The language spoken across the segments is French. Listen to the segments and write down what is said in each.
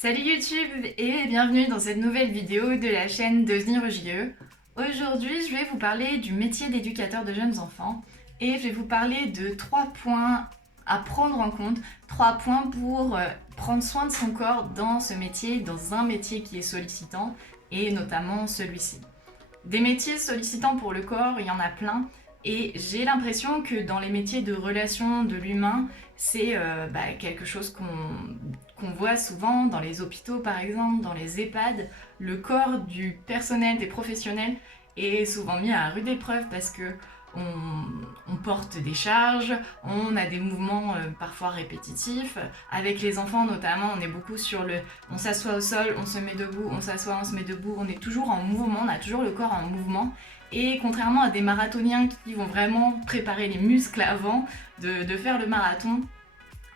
Salut YouTube et bienvenue dans cette nouvelle vidéo de la chaîne Devenir JE. Aujourd'hui, je vais vous parler du métier d'éducateur de jeunes enfants et je vais vous parler de 3 points à prendre en compte, 3 points pour prendre soin de son corps dans ce métier, dans un métier qui est sollicitant et notamment celui-ci. Des métiers sollicitants pour le corps, il y en a plein. Et j'ai l'impression que dans les métiers de relation de l'humain, c'est quelque chose qu'on voit souvent dans les hôpitaux par exemple, dans les EHPAD. Le corps du personnel, des professionnels est souvent mis à rude épreuve parce que on porte des charges, on a des mouvements parfois répétitifs. Avec les enfants notamment, on est beaucoup sur le on s'assoit au sol, on se met debout, on s'assoit, on se met debout, on est toujours en mouvement, on a toujours le corps en mouvement. Et contrairement à des marathoniens qui vont vraiment préparer les muscles avant de faire le marathon,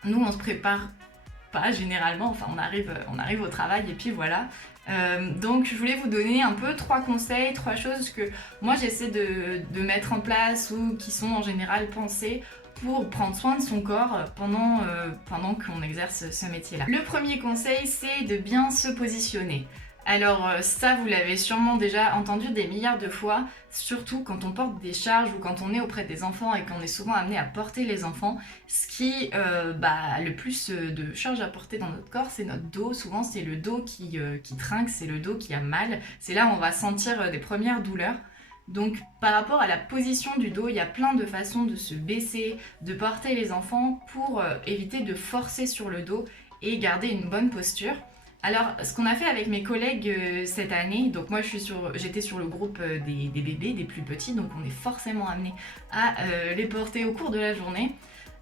nous on se prépare pas généralement, enfin on arrive au travail et puis voilà. Donc je voulais vous donner un peu 3 conseils, 3 choses que moi j'essaie de mettre en place ou qui sont en général pensées pour prendre soin de son corps pendant qu'on exerce ce métier-là. Le premier conseil, c'est de bien se positionner. Alors ça, vous l'avez sûrement déjà entendu des milliards de fois, surtout quand on porte des charges ou quand on est auprès des enfants et qu'on est souvent amené à porter les enfants. Ce qui le plus de charges à porter dans notre corps, c'est notre dos. Souvent, c'est le dos qui trinque, c'est le dos qui a mal. C'est là où on va sentir des premières douleurs. Donc par rapport à la position du dos, il y a plein de façons de se baisser, de porter les enfants pour éviter de forcer sur le dos et garder une bonne posture. Alors, ce qu'on a fait avec mes collègues cette année, donc moi j'étais sur le groupe des bébés, des plus petits, donc on est forcément amené à les porter au cours de la journée.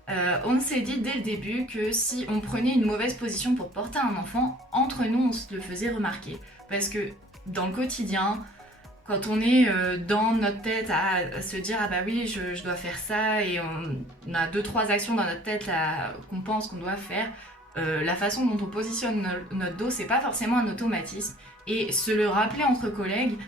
On s'est dit dès le début que si on prenait une mauvaise position pour porter un enfant, entre nous on se le faisait remarquer. Parce que dans le quotidien, quand on est dans notre tête à se dire ah bah oui je dois faire ça et on a 2-3 actions dans notre tête qu'on pense qu'on doit faire, la façon dont on positionne notre dos, c'est pas forcément un automatisme. Et se le rappeler entre collègues,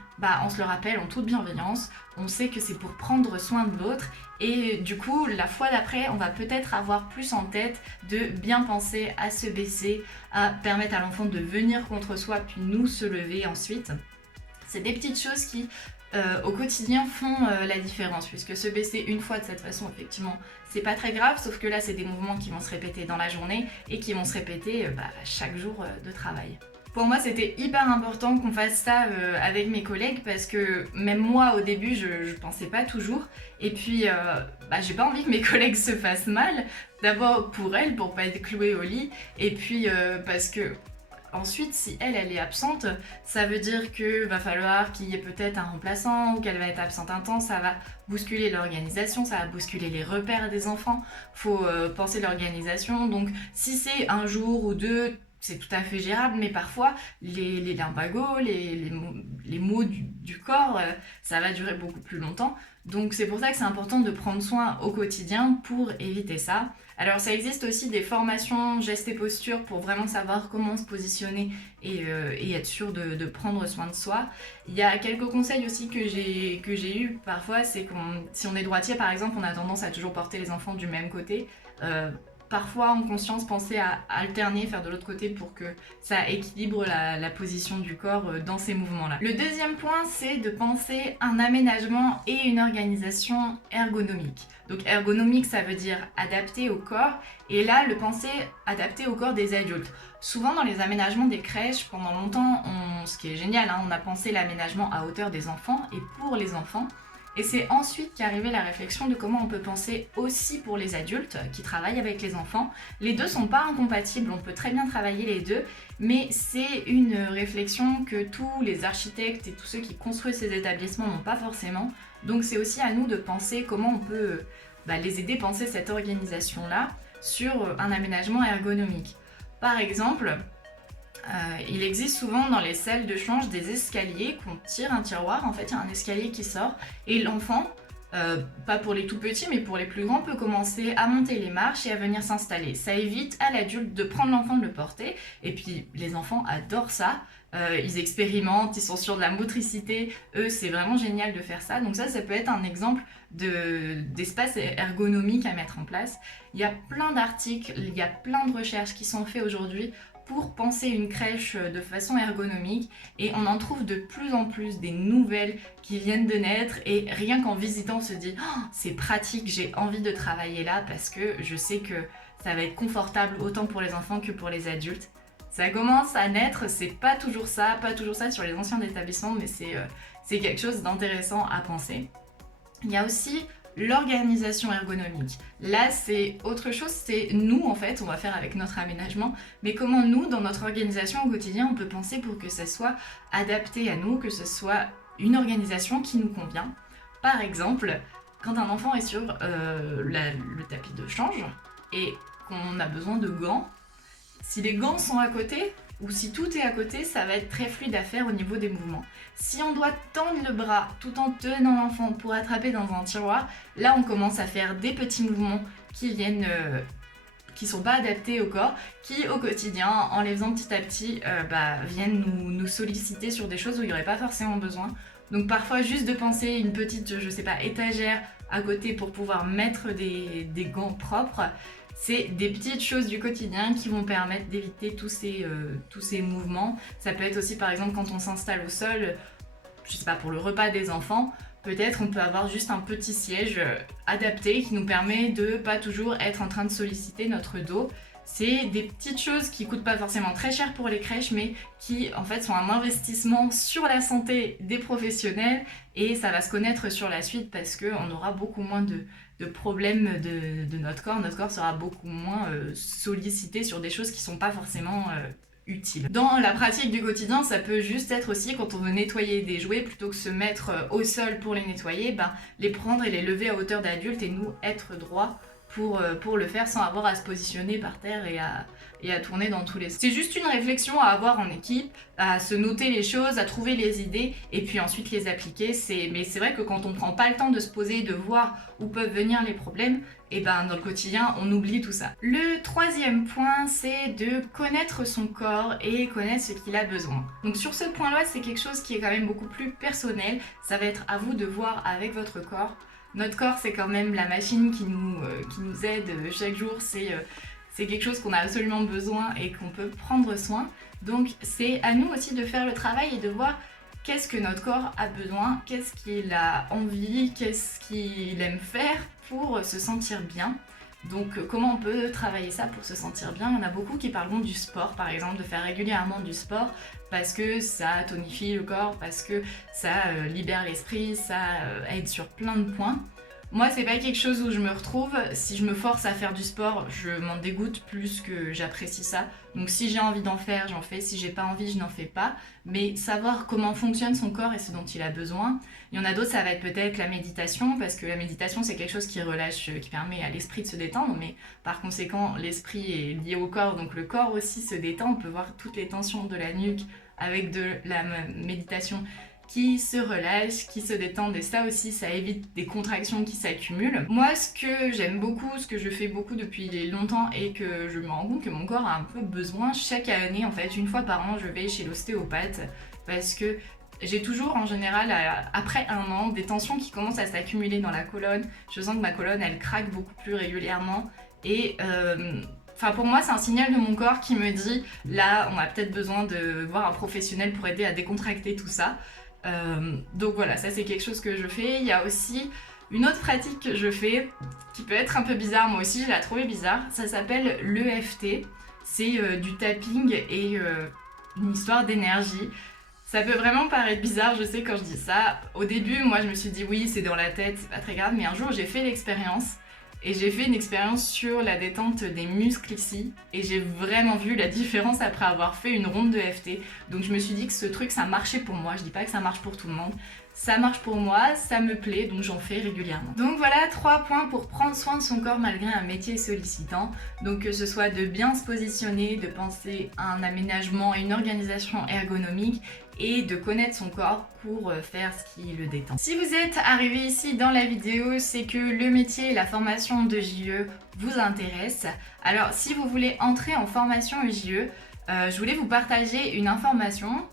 on se le rappelle en toute bienveillance. On sait que c'est pour prendre soin de l'autre. Et du coup, la fois d'après, on va peut-être avoir plus en tête de bien penser à se baisser, à permettre à l'enfant de venir contre soi, puis nous se lever ensuite. C'est des petites choses qui, au quotidien, font la différence, puisque se baisser une fois de cette façon, effectivement, c'est pas très grave, sauf que là, c'est des mouvements qui vont se répéter dans la journée et qui vont se répéter chaque jour de travail. Pour moi, c'était hyper important qu'on fasse ça avec mes collègues parce que même moi, au début, je pensais pas toujours. Et puis, j'ai pas envie que mes collègues se fassent mal. D'abord pour elles, pour pas être clouées au lit. Et puis, parce que ensuite, si elle est absente, ça veut dire qu'il va falloir qu'il y ait peut-être un remplaçant ou qu'elle va être absente un temps. Ça va bousculer l'organisation, ça va bousculer les repères des enfants. Faut penser l'organisation. Donc, si c'est un jour ou deux, c'est tout à fait gérable, mais parfois, les lumbagos, les maux du corps, ça va durer beaucoup plus longtemps. Donc c'est pour ça que c'est important de prendre soin au quotidien pour éviter ça. Alors ça existe aussi des formations gestes et postures pour vraiment savoir comment se positionner et être sûr de prendre soin de soi. Il y a quelques conseils aussi que j'ai eu parfois, c'est que si on est droitier par exemple, on a tendance à toujours porter les enfants du même côté. Parfois en conscience penser à alterner, faire de l'autre côté pour que ça équilibre la position du corps dans ces mouvements-là. Le deuxième point, c'est de penser un aménagement et une organisation ergonomique. Donc ergonomique, ça veut dire adapté au corps, et là le penser adapté au corps des adultes. Souvent dans les aménagements des crèches, pendant longtemps, ce qui est génial, on a pensé l'aménagement à hauteur des enfants et pour les enfants. Et c'est ensuite qu'est arrivée la réflexion de comment on peut penser aussi pour les adultes qui travaillent avec les enfants. Les deux sont pas incompatibles, on peut très bien travailler les deux, mais c'est une réflexion que tous les architectes et tous ceux qui construisent ces établissements n'ont pas forcément. Donc c'est aussi à nous de penser comment on peut les aider à penser cette organisation-là sur un aménagement ergonomique. Par exemple, il existe souvent dans les salles de change des escaliers qu'on tire un tiroir, en fait il y a un escalier qui sort et l'enfant, pas pour les tout petits mais pour les plus grands, peut commencer à monter les marches et à venir s'installer. Ça évite à l'adulte de prendre l'enfant, de le porter, et puis les enfants adorent ça. Ils expérimentent, ils sont sûrs de la motricité, eux c'est vraiment génial de faire ça. Donc ça peut être un exemple d'espace ergonomique à mettre en place. Il y a plein d'articles, il y a plein de recherches qui sont faites aujourd'hui pour penser une crèche de façon ergonomique et on en trouve de plus en plus des nouvelles qui viennent de naître et rien qu'en visitant on se dit oh, c'est pratique, j'ai envie de travailler là parce que je sais que ça va être confortable autant pour les enfants que pour les adultes. Ça commence à naître, c'est pas toujours ça sur les anciens établissements, mais c'est quelque chose d'intéressant à penser. Il y a aussi l'organisation ergonomique. Là, c'est autre chose, c'est nous en fait, on va faire avec notre aménagement, mais comment nous, dans notre organisation au quotidien, on peut penser pour que ça soit adapté à nous, que ce soit une organisation qui nous convient. Par exemple, quand un enfant est sur le tapis de change et qu'on a besoin de gants, si les gants sont à côté, ou si tout est à côté, ça va être très fluide à faire au niveau des mouvements. Si on doit tendre le bras tout en tenant l'enfant pour attraper dans un tiroir, là on commence à faire des petits mouvements qui sont pas adaptés au corps, qui au quotidien, en les faisant petit à petit, viennent nous solliciter sur des choses où il n'y aurait pas forcément besoin. Donc parfois juste de penser une petite, je sais pas, étagère à côté pour pouvoir mettre des gants propres, c'est des petites choses du quotidien qui vont permettre d'éviter tous ces mouvements. Ça peut être aussi par exemple quand on s'installe au sol, je sais pas, pour le repas des enfants, peut-être on peut avoir juste un petit siège adapté qui nous permet de pas toujours être en train de solliciter notre dos. C'est des petites choses qui coûtent pas forcément très cher pour les crèches, mais qui en fait sont un investissement sur la santé des professionnels et ça va se connaître sur la suite parce qu'on aura beaucoup moins de problèmes de notre corps. Notre corps sera beaucoup moins sollicité sur des choses qui sont pas forcément utiles. Dans la pratique du quotidien, ça peut juste être aussi quand on veut nettoyer des jouets, plutôt que se mettre au sol pour les nettoyer, les prendre et les lever à hauteur d'adulte et nous être droit pour le faire sans avoir à se positionner par terre et à tourner dans tous les sens. C'est juste une réflexion à avoir en équipe, à se noter les choses, à trouver les idées et puis ensuite les appliquer. Mais c'est vrai que quand on prend pas le temps de se poser, de voir où peuvent venir les problèmes, et dans le quotidien on oublie tout ça. Le troisième point, c'est de connaître son corps et connaître ce qu'il a besoin. Donc sur ce point-là, c'est quelque chose qui est quand même beaucoup plus personnel. Ça va être à vous de voir avec votre corps. Notre corps, c'est quand même la machine qui nous aide chaque jour. C'est quelque chose qu'on a absolument besoin et qu'on peut prendre soin. Donc c'est à nous aussi de faire le travail et de voir qu'est-ce que notre corps a besoin, qu'est-ce qu'il a envie, qu'est-ce qu'il aime faire pour se sentir bien. Donc comment on peut travailler ça pour se sentir bien? Il y en a beaucoup qui parleront du sport par exemple, de faire régulièrement du sport parce que ça tonifie le corps, parce que ça libère l'esprit, ça aide sur plein de points. Moi, c'est pas quelque chose où je me retrouve. Si je me force à faire du sport, je m'en dégoûte plus que j'apprécie ça. Donc si j'ai envie d'en faire, j'en fais. Si j'ai pas envie, je n'en fais pas. Mais savoir comment fonctionne son corps et ce dont il a besoin. Il y en a d'autres, ça va être peut-être la méditation, parce que la méditation, c'est quelque chose qui relâche, qui permet à l'esprit de se détendre. Mais par conséquent, l'esprit est lié au corps, donc le corps aussi se détend. On peut voir toutes les tensions de la nuque avec de la méditation qui se relâchent, qui se détendent et ça aussi ça évite des contractions qui s'accumulent. Moi ce que j'aime beaucoup, ce que je fais beaucoup depuis longtemps et que je me rends compte que mon corps a un peu besoin, chaque année en fait, une fois par an je vais chez l'ostéopathe parce que j'ai toujours en général après un an des tensions qui commencent à s'accumuler dans la colonne. Je sens que ma colonne elle craque beaucoup plus régulièrement et pour moi, c'est un signal de mon corps qui me dit là, on a peut-être besoin de voir un professionnel pour aider à décontracter tout ça. Donc voilà, ça c'est quelque chose que je fais. Il y a aussi une autre pratique que je fais qui peut être un peu bizarre, moi aussi je l'ai trouvée bizarre. Ça s'appelle l'EFT. C'est du tapping et une histoire d'énergie. Ça peut vraiment paraître bizarre, je sais quand je dis ça. Au début, moi je me suis dit oui, c'est dans la tête, c'est pas très grave. Mais un jour j'ai fait l'expérience. Et j'ai fait une expérience sur la détente des muscles ici et j'ai vraiment vu la différence après avoir fait une ronde de FT. Donc je me suis dit que ce truc ça marchait pour moi, je dis pas que ça marche pour tout le monde. Ça marche pour moi, ça me plaît, donc j'en fais régulièrement. Donc voilà 3 points pour prendre soin de son corps malgré un métier sollicitant. Donc que ce soit de bien se positionner, de penser à un aménagement et une organisation ergonomique et de connaître son corps pour faire ce qui le détend. Si vous êtes arrivé ici dans la vidéo, c'est que le métier et la formation de JE vous intéressent. Alors si vous voulez entrer en formation JE, je voulais vous partager une information.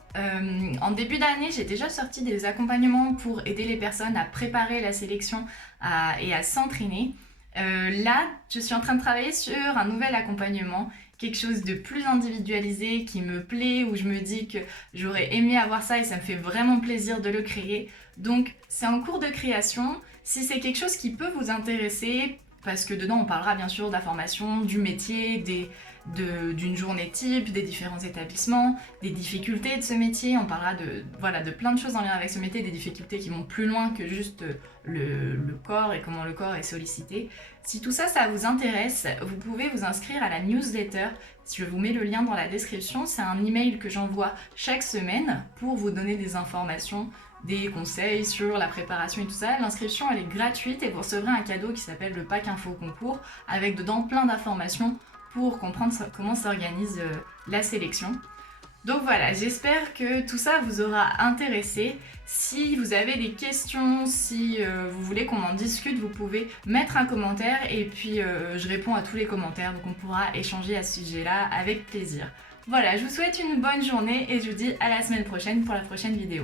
En début d'année, j'ai déjà sorti des accompagnements pour aider les personnes à préparer la sélection et à s'entraîner. Là, je suis en train de travailler sur un nouvel accompagnement quelque chose de plus individualisé qui me plaît, où je me dis que j'aurais aimé avoir ça et ça me fait vraiment plaisir de le créer. Donc c'est en cours de création. Si c'est quelque chose qui peut vous intéresser, parce que dedans on parlera bien sûr de la formation, du métier, d'une journée type, des différents établissements, des difficultés de ce métier, on parlera de plein de choses en lien avec ce métier, des difficultés qui vont plus loin que juste le corps et comment le corps est sollicité. Si tout ça, ça vous intéresse, vous pouvez vous inscrire à la newsletter. Je vous mets le lien dans la description, c'est un email que j'envoie chaque semaine pour vous donner des informations, des conseils sur la préparation et tout ça. L'inscription elle est gratuite et vous recevrez un cadeau qui s'appelle le pack info concours avec dedans plein d'informations pour comprendre comment s'organise la sélection. Donc voilà, j'espère que tout ça vous aura intéressé. Si vous avez des questions, si vous voulez qu'on en discute, vous pouvez mettre un commentaire et puis je réponds à tous les commentaires, donc on pourra échanger à ce sujet-là avec plaisir. Voilà, je vous souhaite une bonne journée et je vous dis à la semaine prochaine pour la prochaine vidéo.